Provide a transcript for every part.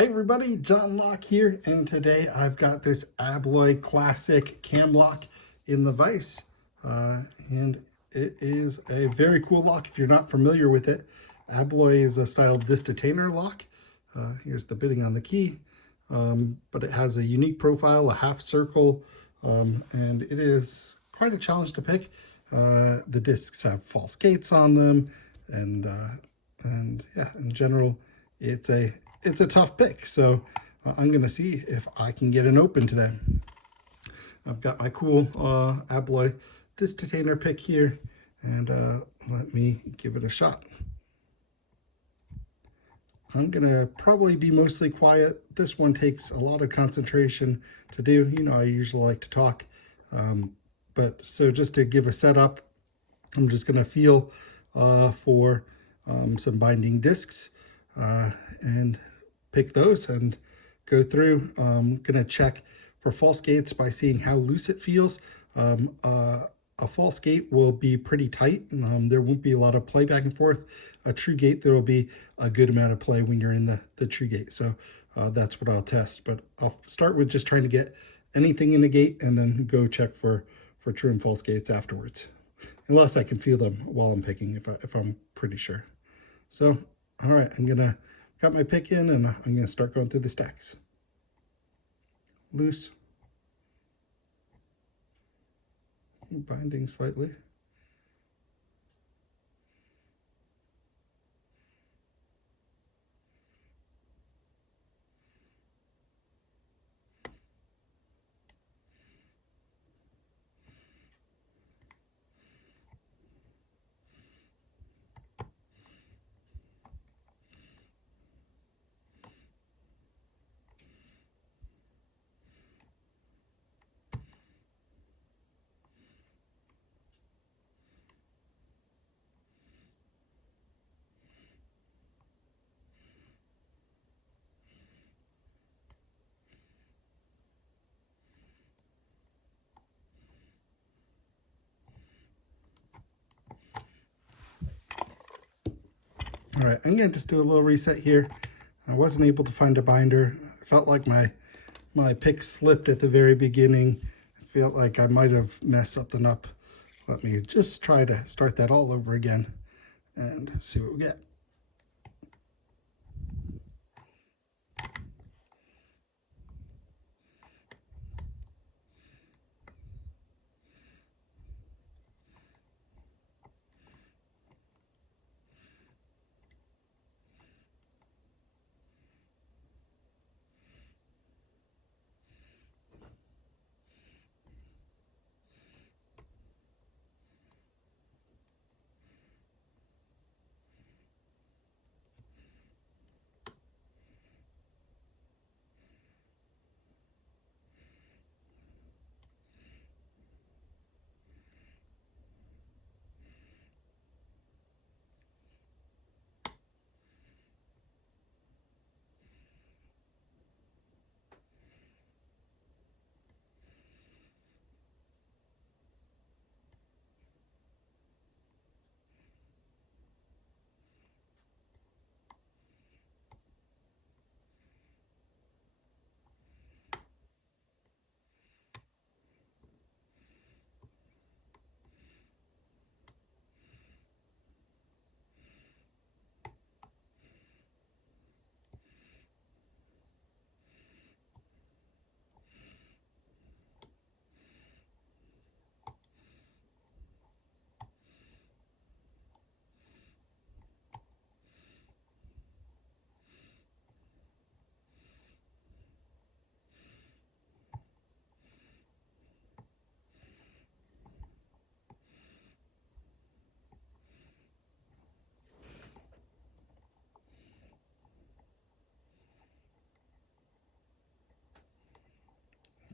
Hi everybody, John Locke here, and today I've got this Abloy Classic cam lock in the vise, and it is a very cool lock. If you're not familiar with it, Abloy is a style disc detainer lock. Here's the bitting on the key, but it has a unique profile, a half circle, and it is quite a challenge to pick. The discs have false gates on them, and yeah, in general, it's a tough pick. So I'm gonna see if I can get an open today. I've got my cool Abloy disc detainer pick here, and let me give it a shot. I'm gonna probably be mostly quiet. This one takes a lot of concentration to do. You know, I usually like to talk, but so just to give a setup, I'm just gonna feel for some binding discs and pick those and go through. I'm gonna check for false gates by seeing how loose it feels. A false gate will be pretty tight. There won't be a lot of play back and forth. A true gate, there will be a good amount of play when you're in the true gate. So that's what I'll test. But I'll start with just trying to get anything in the gate and then go check for true and false gates afterwards. Unless I can feel them while I'm picking, if I'm pretty sure. So, all right, got my pick in, and I'm gonna start going through the stacks. Loose. Binding slightly. All right, I'm gonna just do a little reset here. I wasn't able to find a binder. I felt like my pick slipped at the very beginning. I felt like I might have messed something up. Let me just try to start that all over again and see what we get.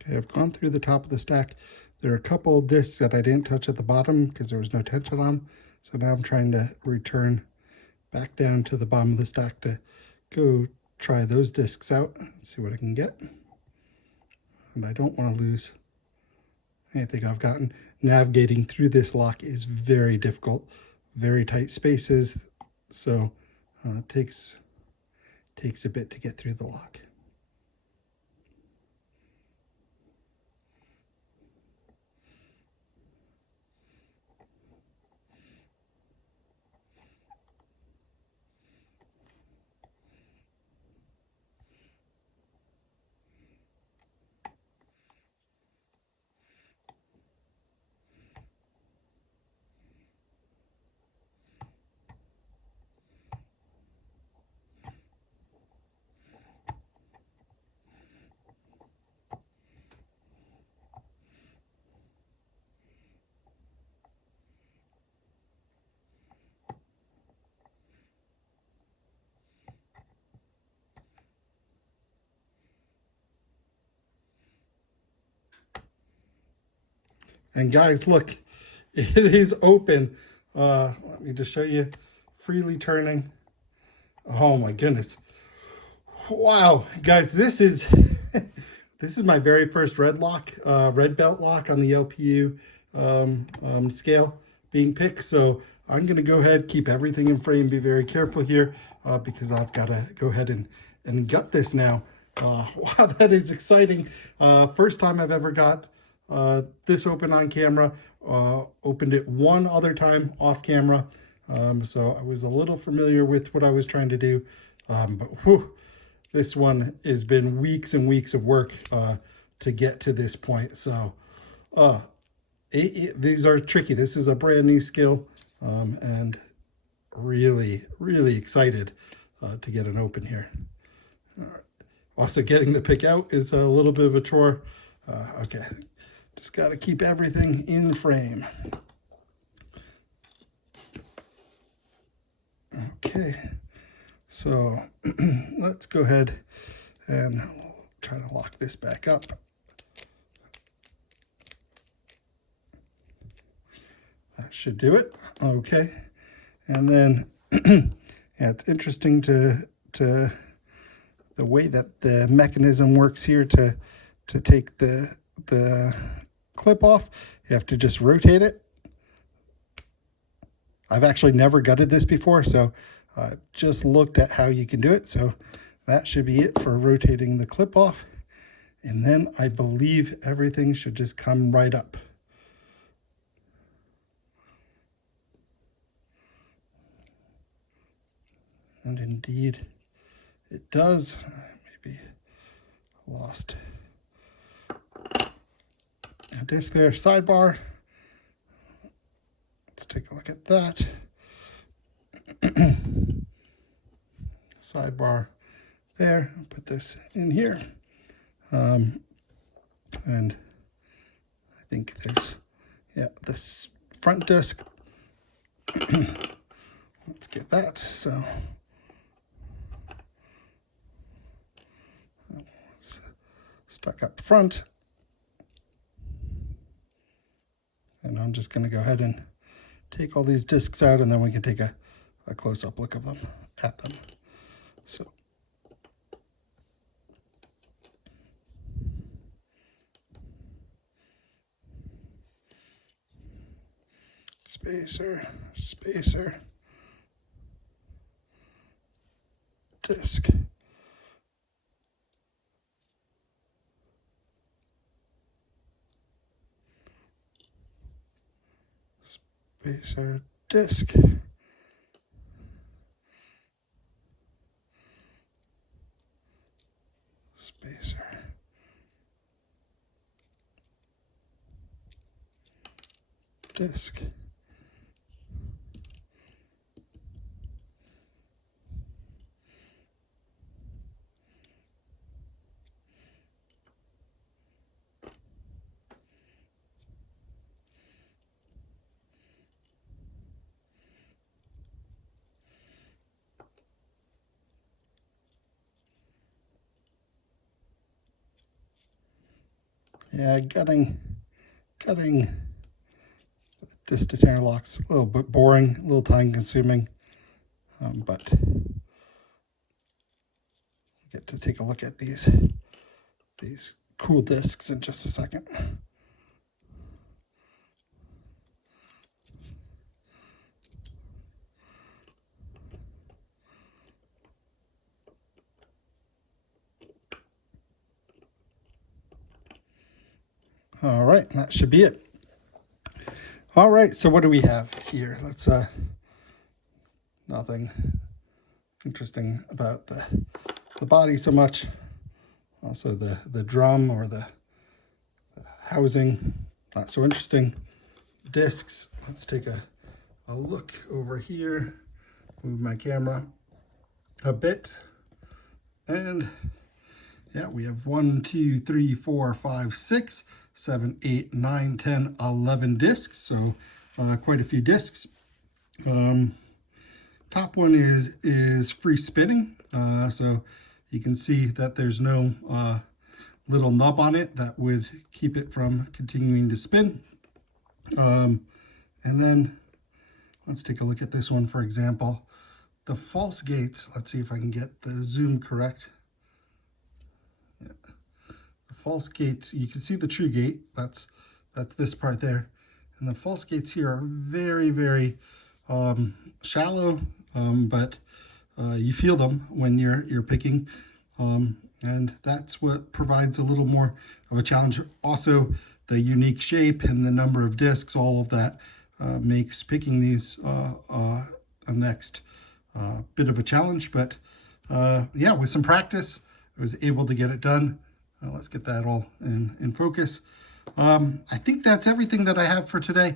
Okay, I've gone through the top of the stack. There are a couple of discs that I didn't touch at the bottom because there was no tension on them. So now I'm trying to return back down to the bottom of the stack to go try those discs out and see what I can get. And I don't want to lose anything I've gotten. Navigating through this lock is very difficult, very tight spaces. So it takes takes a bit to get through the lock. And guys, look, it is open. Let me just show you, freely turning. Oh my goodness. Wow, guys, this is this is my very first red belt lock on the LPU scale being picked. So I'm going to go ahead, keep everything in frame, be very careful here because I've got to go ahead and gut this now. Wow, that is exciting. First time I've ever got this open on camera. Opened it one other time off camera. So I was a little familiar with what I was trying to do. But whew, this one has been weeks and weeks of work to get to this point. So these are tricky. This is a brand new skill and really, really excited to get an open here. All right. Also, getting the pick out is a little bit of a chore. Okay, just got to keep everything in frame. Okay, so let's go ahead and try to lock this back up. That should do it. Okay, and then yeah, it's interesting to the way that the mechanism works here to take the clip off. You have to just rotate it. I've actually never gutted this before, so just looked at how you can do it. So that should be it for rotating the clip off. And then I believe everything should just come right up. And indeed it does. Maybe lost a disc there. Sidebar. Let's take a look at that. Sidebar there. Put this in here. And I think there's, yeah, this front disc. Let's get that. So it's stuck up front. And I'm just going to go ahead and take all these discs out, and then we can take a close-up look of them, at them. So spacer, spacer, disc. Spacer, disc. Spacer. Disc. Yeah, gutting disc detainer locks a little bit boring, a little time consuming, but get to take a look at these cool discs in just a second. All right, that should be it. All right, so what do we have here? Let's, nothing interesting about the body so much. Also the drum or the housing, not so interesting. Discs, let's take a look over here. Move my camera a bit. And yeah, we have 1, 2, 3, 4, 5, 6, 7, 8, 9, 10, 11 discs. So quite a few discs. Top one is free spinning. So you can see that there's no little nub on it that would keep it from continuing to spin. And then let's take a look at this one, for example. The false gates, let's see if I can get the zoom correct. Yeah. The false gates, you can see the true gate, that's this part there. And the false gates here are very, very shallow, but you feel them when you're picking. And that's what provides a little more of a challenge. Also, the unique shape and the number of discs, all of that makes picking these a next bit of a challenge. But yeah, with some practice, I was able to get it done. Let's get that all in focus. I think that's everything that I have for today.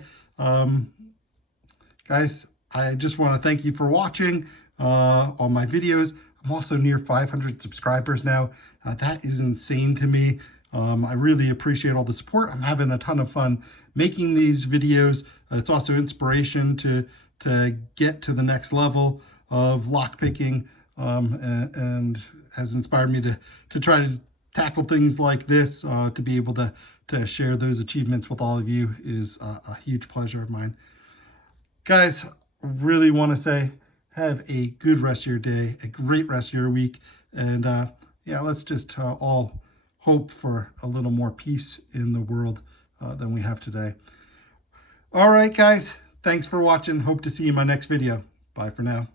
Guys, I just want to thank you for watching all my videos. I'm also near 500 subscribers now. That is insane to me. I really appreciate all the support. I'm having a ton of fun making these videos. It's also inspiration to get to the next level of lockpicking, and has inspired me to try to tackle things like this. To be able to share those achievements with all of you is a huge pleasure of mine. Guys, really want to say have a good rest of your day, a great rest of your week, and yeah, let's just all hope for a little more peace in the world than we have today. All right, guys, thanks for watching. Hope to see you in my next video. Bye for now.